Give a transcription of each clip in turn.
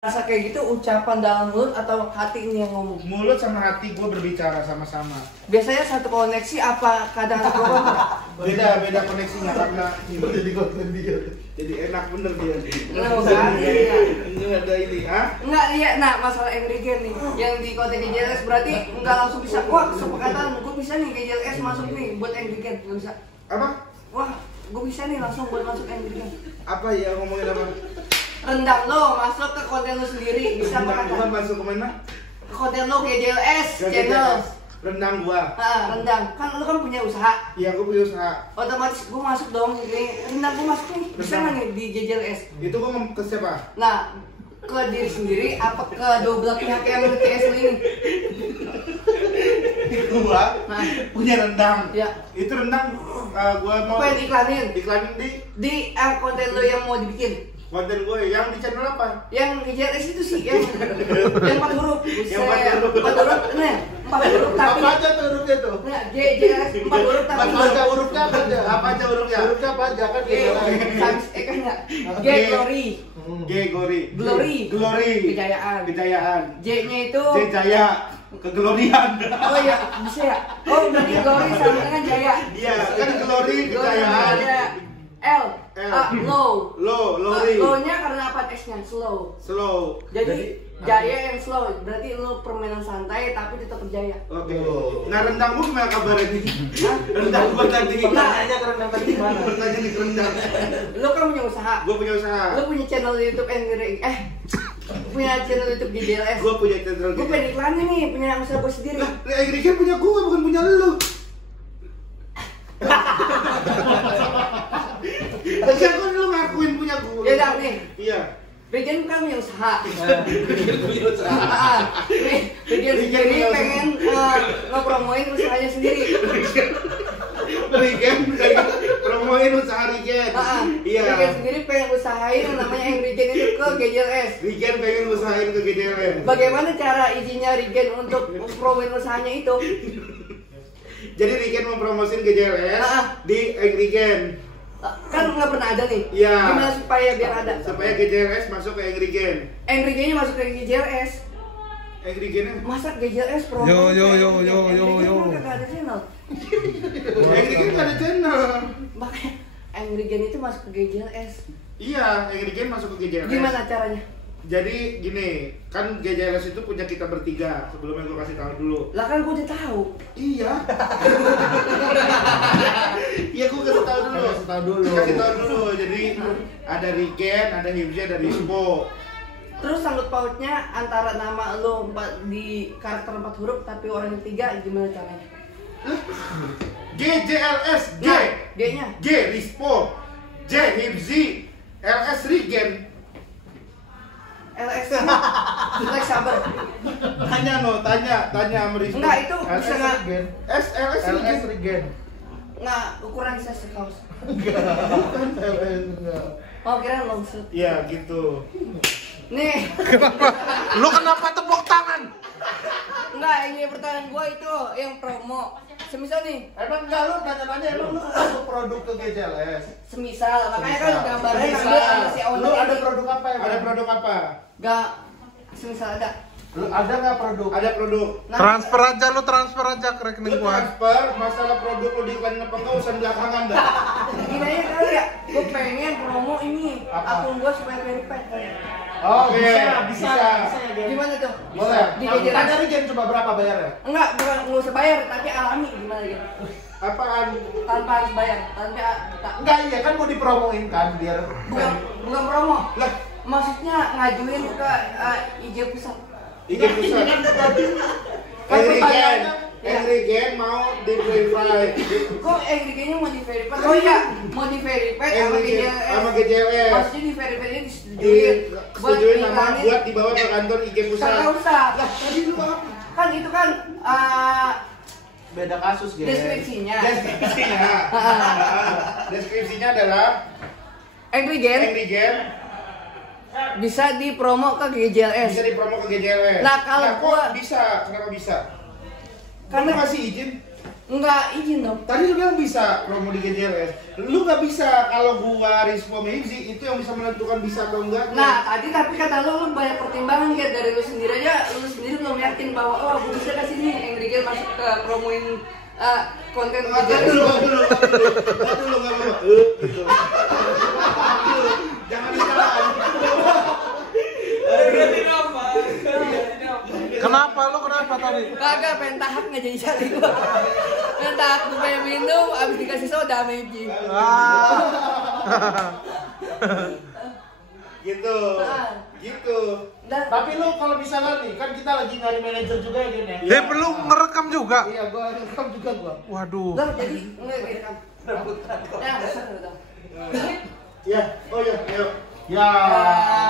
Rasa kayak gitu ucapan dalam mulut atau hati ini yang ngomong? Mulut sama hati gue berbicara sama-sama. Biasanya satu koneksi apa kadang Beda koneksinya karena jadi konten dia. Jadi enak bener dia. Ini ada ini, ah? Enggak, iya. Nah, masalah Enrique nih yang di konten GJLS berarti enggak langsung bisa. Wah, kesepakatan gue bisa nih GJLS masuk nih buat Enrique, enggak bisa. Apa? Wah, gue bisa nih langsung buat masuk Enrique. Apa ya ngomongin apa? Rendang lo masuk ke konten lo sendiri, bisa apa Rendang gua masuk ke mana? ke konten lo GJLS channel. Rendang gua. Rendang. Kan lo kan punya usaha. Iya, gua punya usaha. Otomatis gua masuk dong. Ini rendang gua masuk nih. Bisa nggak nih di GJLS? Itu gua ngomong ke siapa? Nah, ke diri sendiri apa ke dua belah pihak yang CS ini? Gua punya rendang. Ya. Itu rendang gua mau Pengen iklanin iklanin di konten lo yang mau dibikin. konten gue yang di channel apa? Yang GJLS itu sih yang 4 huruf. Yang 4 huruf. 4 huruf. Nah, 4 huruf tapi Apa aja tuh hurufnya tuh? nah, GJLS 4 huruf tapi Apa aja hurufnya apa aja? Apa aja hurufnya? Hurufnya apa aja kan? habis kan enggak. G glory. Glory. Kejayaan. J-nya itu J jaya. Kegelorian. Oh iya, bisa ya? Oh, berarti glory sama dengan jaya. Iya, kan glory kejayaan. Lowry. Low-nya karena apa S-nya? Slow. Jadi jaya yang slow. Berarti lo permainan santai tapi tetap berjaya. Oke. Nah, rendangmu gimana kabarnya nih? Rendang gua tadi. Pertanyaannya ke rendang tadi gimana? Pertanyaan di rendang. Lo kan punya usaha. Gua punya usaha. Lo punya channel YouTube punya channel YouTube GJLS. Gua punya channel. Gue pengen iklanin nih, punya usaha gue sendiri. Lah, Enrique punya gua bukan punya lu. Kan lu ngakuin punya gua. Ya udah nih. Iya. Regen kan punya usaha. Punya usaha. Regen sendiri pengen ngepromoin usahanya sendiri. Regen promoin usaha Regen. Iya. Regen sendiri pengen usahain yang namanya Regen itu ke GJLS. Regen pengen usahain ke GJLS. Bagaimana cara izinnya Regen untuk promoin usahanya itu? Jadi Regen mempromosin GJLS di Regen. Kan nggak pernah ada nih. Iya. Gimana supaya biar ada? Supaya GJLS masuk ke Regen. Regen-nya masuk ke GJLS. Regen-nya Masa GJLS promo? Yo. Regen nggak ada channel. Regen nggak ada channel. Makanya Regen itu masuk ke GJLS. Iya, Regen masuk ke GJLS. Gimana caranya? Jadi gini, kan GJLS itu punya kita bertiga. Sebelumnya gue kasih tahu dulu. Lah kan gue udah tahu. Iya. Iya, gue kasih tahu dulu. Jadi ada Regen, ada Hibzi, ada Rispo. Terus sangkut pautnya antara nama lo di karakter 4 huruf tapi orang ketiga gimana caranya? GJLS, G. Nah, G-nya? G Rispo, J Hibzi, LS Regen. LS Lex sabar. Tanya sama Rispo. Enggak, itu bisa nggak? LS Regen. Nggak, ukuran bisa sekaus. Enggak. Oh, kira long shoot. Iya, gitu. Nih. Lo kenapa tepuk tangan? Enggak, ini pertanyaan gua itu yang promo. Semisal nih, Emang enggak lu nanya-nanya emang lu masuk produk ke GJLS? semisal makanya kan gambarnya ngambil sama si owner. Lu ada produk apa ya? Ada produk apa? Enggak, semisal ada. Lu ada nggak produk? Ada produk. Nah, Transfer aja ke rekening Lu gua. transfer, masalah produk lu diiklanin apa enggak urusan belakangan dah. gini aja kali ya, gua pengen promo ini Apa? akun gua supaya verified kali. Oh, bisa. Gimana tuh? Boleh. Di GJLS. Tanya Regen coba berapa bayarnya? Enggak, bukan nggak usah bayar, tapi alami gimana gitu. Apaan? Tanpa harus bayar, Enggak, iya kan mau dipromoin kan biar bukan promo. lah Maksudnya ngajuin ke IG pusat. IG pusat. Regen mau di-verify. Kok Enrique-nya mau di-verify? Oh iya, mau di-verify sama GJLS. Sama GJLS. Maksudnya di-verify-nya disetujuin. Disetujuin nama buat dibawa ke kantor IG pusat. Nggak usah. Lah, tadi lu apa? Kan itu kan Beda kasus, guys. deskripsinya. Deskripsinya adalah Enrique bisa dipromo ke GJLS. bisa dipromo ke GJLS. Nah, kalau kok gua bisa, kenapa bisa? Karena Lu kasih izin. Enggak izin dong. Tadi lu bilang bisa promo di GJLS. Lu nggak bisa kalau gua Rispo Mehimzi itu yang bisa menentukan bisa atau enggak. Nah, tapi kata lu banyak pertimbangan kayak dari lu sendiri aja, lu sendiri belum yakin bahwa oh gue bisa kasih nih Angry Girl masuk ke promoin konten Nggak dulu. Gitu. Jangan disalahkan. Kenapa lu kenapa tadi? Kagak pengen tahap nggak jadi gua. Pengen tahap gue pengen minum, abis dikasih soda sama Iji. Gitu. Tapi lu kalau misalnya nih, kan kita lagi nyari manajer juga ya Gen ya. Belum ngerekam juga. Iya, gua rekam juga gua. Waduh. Lah jadi enggak direkam. Ya, besar udah. Ya, oh ya, ayo. Ya.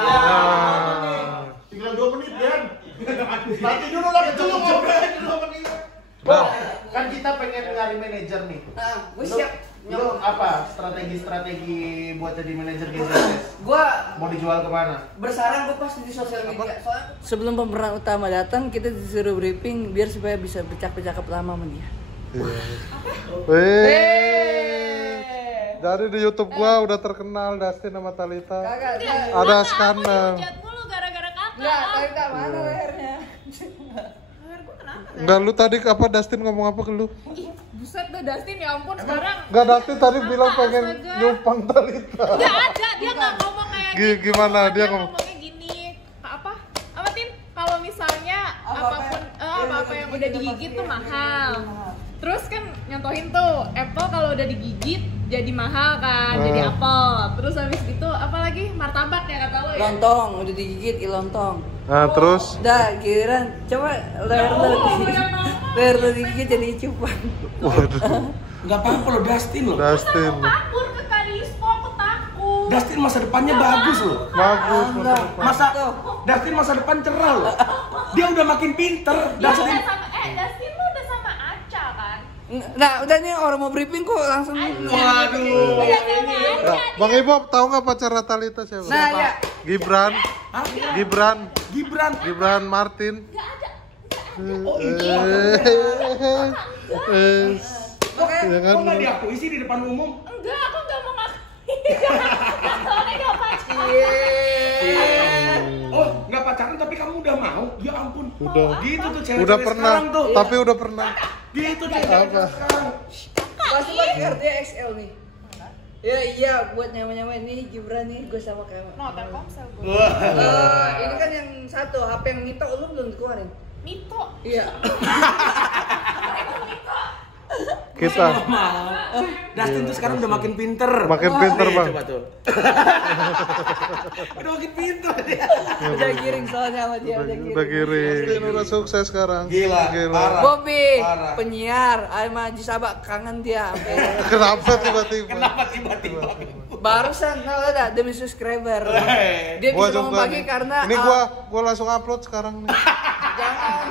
Ya. Tinggal 2 menit Gen. Nanti dulu lah itu lu ngobrol 2 menit. Nah. Kan kita pengen nyari manajer nih. Nah, gue siap. Lu apa strategi buat jadi manajer GJLS? Gua Mau dijual kemana? bersarang gue pasti di sosial media. Soalnya sebelum pemeran utama datang kita disuruh briefing biar supaya bisa bercakap lama sama dia. Jadi di YouTube gua udah terkenal Dustin sama Talita. Kagak. Ada skandal. Hujat mulu gara-gara kakak. Enggak, Talita mana lehernya? Leher gua kenapa? Enggak, lu tadi apa Dustin ngomong apa ke lu? Ih, buset dah Dustin ya ampun sekarang. Enggak, Dustin tadi bilang pengen Astaga. nyupang Talita. Enggak ada, dia enggak ngomong kayak gitu. Gimana dia ngomong? Ngomongnya gini. Apa? Apa Tin? Kalau misalnya apapun apa yang udah digigit tuh mahal. Terus kan nyontohin tuh, apple kalau udah digigit jadi mahal kan, jadi apel. Terus habis itu apalagi martabak ya kata lo ya. Lontong, udah digigit lontong. Nah, terus Dah, giliran coba leher lu digigit jadi cupang. waduh, Enggak apa-apa lo Dustin lo. Dustin. Kabur ke Karispo, aku takut. Dustin masa depannya bagus loh. Bagus. Masa Dustin masa depan cerah loh. Dia udah makin pinter. Ya Dustin. udah sama, Dustin lu udah sama Aca kan? Nah, udah nih orang mau briefing kok langsung. Udah sama Aca. Bang Ibob, tahu nggak pacar Talita siapa? Nah, ya. Gibran. Hah? Gibran Martin. Oh itu. Oke. Ya kan? Kok nggak diakui sih di depan umum? Enggak, aku enggak mau ngakuin. Soalnya enggak pacaran. Oh, nggak pacaran tapi kamu udah mau? Ya ampun. Udah. Gitu tuh cewek. Udah pernah. sekarang tuh. Tapi udah pernah. Gitu tuh cewek Apa? sekarang. Pasti pakai kartunya XL nih. Ya iya, buat nyaman-nyaman nih Gibran nih, gue sama kayak. No, Telkomsel gue. Ini kan yang satu, HP yang Mito lu belum dikeluarin. Mito. Iya. Kita Dustin tuh sekarang udah makin pinter. makin pinter, Nih, Bang. Coba tuh. Udah makin pinter dia. Udah giring soalnya sama dia, udah giring. Udah giring. Udah sukses sekarang. Gila, parah. Bobby, Parah. penyiar, sama Jisaba kangen dia. sampai- Kenapa tiba-tiba? Kenapa tiba-tiba? Barusan, nah udah demi subscriber. Hei. Dia Gua bisa bangun juga pagi nih. karena Ini gua langsung upload sekarang nih. jangan.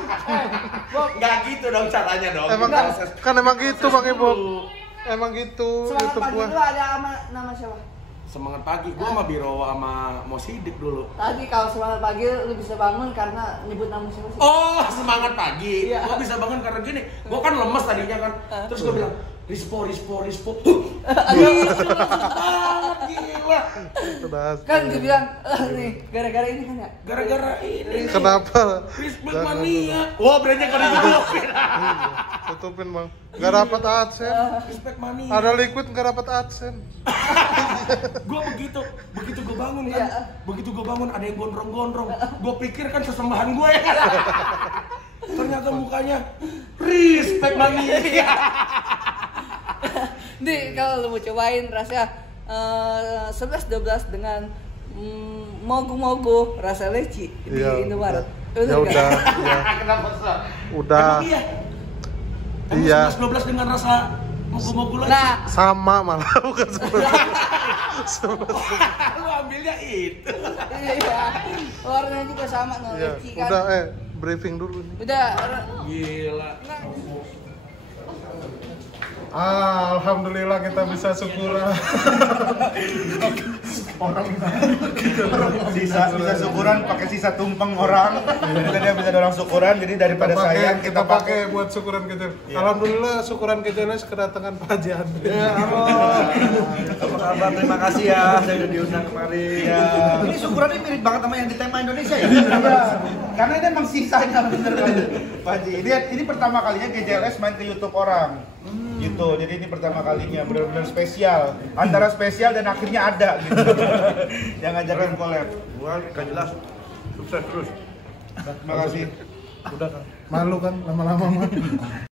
Bob, Nggak gitu dong caranya dong. Emang kan emang gitu Bang Ibob. Emang gitu semangat YouTube pagi gua. lu ada nama siapa? Semangat pagi, gua sama Biro sama Mo Sidik dulu. Tadi kalau semangat pagi lu bisa bangun karena nyebut nama siapa sih? Oh, semangat pagi. Iya. Gua bisa bangun karena gini. Gua kan lemes tadinya kan. Terus gua bilang, Rispo. Gila. Sudah. Kan dia bilang, nih gara-gara ini kan ya. Gara-gara ini. Kenapa? Respect mania. Wah, brandnya kan ditutupin. Tutupin Bang. Gak dapat AdSense. Respect mania. Ada liquid gak dapat AdSense. Gue begitu gue bangun kan, Iya. begitu gue bangun ada yang gondrong-gondrong, gue pikir kan sesembahan gue ya. Ternyata mukanya respect mania. Nih kalau lu mau cobain rasa 11-12 dengan mogu-mogu rasa leci di Iya. Indomaret. Ya udah. Ya. Kenapa sih? Udah. Emang iya. Iya. 11-12 dengan rasa mogu-mogu lagi. Nah, Sama malah bukan sebenarnya. Lu ambilnya itu. iya. Warnanya juga sama no Ya, leci kan. udah briefing dulu nih. Udah. Gila. Alhamdulillah kita bisa syukuran. orang sisa syukuran pakai sisa tumpeng orang. Kita dia bisa dorong syukuran, jadi daripada sayang kita pakai buat syukuran kita. Alhamdulillah syukuran kita ini kedatangan Pak Haji Andre. Ya, halo. Apa kabar? Terima kasih ya, saya udah diundang kemari. Ya. Ini syukurannya mirip banget sama yang di tema Indonesia ya? Iya, karena ini emang sisanya bener kan, Pak Haji. Ini pertama kalinya GJLS main ke YouTube orang. Gitu, jadi ini pertama kalinya benar-benar spesial. Antara spesial dan akhirnya ada gitu. Yang ngajakin collab. Gua gak jelas. Sukses terus. Terima kasih. Udah kan. Malu kan lama-lama mah.